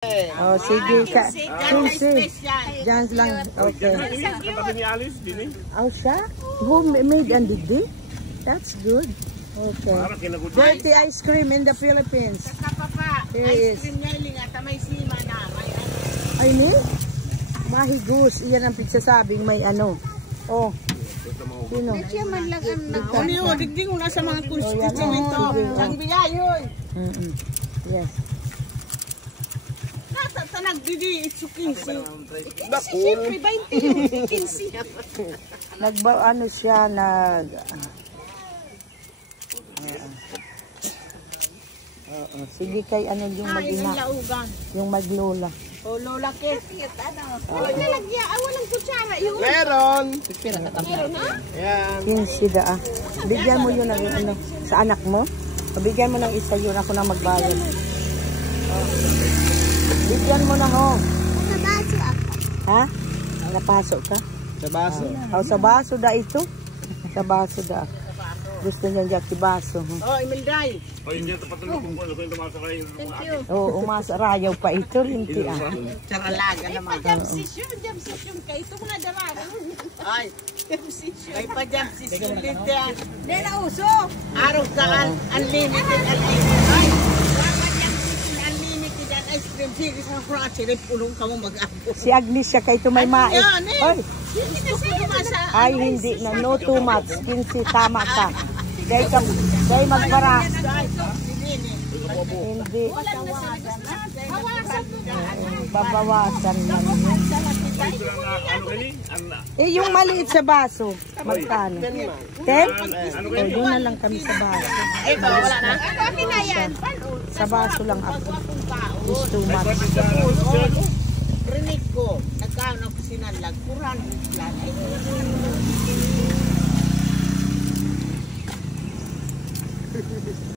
Oh, sige ka. Sige. Diyan lang. Okay. Oh, siya? Who made and did it? That's good. Okay. Dirty ice cream in the Philippines. There is. Ay, ni? Mahigus. Iyan ang pigsasabing may ano. Oh. Sino? Ano, digding mo na sa mga konstitusyon. Ang biyayoy. Yes. Sa nagdidi, it's 15. Siyempre, 20 yun. 15. Ano siya, sige kay ano yung mag-ina. Yung maglola. O, lola ke. Walang kutsara. Meron. Meron na? Yan. 15 daa. Bigyan mo yun ng ano, sa anak mo. Bigyan mo ng isa yun, ako na magbayad. Bigyan mo na ho. Nabaso ako. Ha? Napasok ka? Sa baso. Oh, sa baso da ito. Sa baso da. Gusto niya dyan, si baso. Oh, Imelday. O, hindi ito patuloy kung ano yung tumasa kayo. Thank you. Oo, umasa rayaw pa ito, linti ah. Charalaga naman. Jam session kayo. Ito mga darara. Ay, jam session. Ay pa jam session dito yan. Hindi na uso. Araw ka, unlimited. Ay, dapat jam session, unlimited at ice cream. Sige sa frothy, pulong ka mo mag-ako. Si Agnes siya kay ito may mais. Oy, ay hindi na, no too much. 15, tama ka. Dahil magpara. Hindi. Babawasan lang. Eh, yung maliit sa baso. Magkano? 10? O, doon na lang kami sa baso. Ay, wala na. Okay na yan. Sa baso lang ako. It's too much. Rinig ko, nagkano ko sinalag, 400 lang.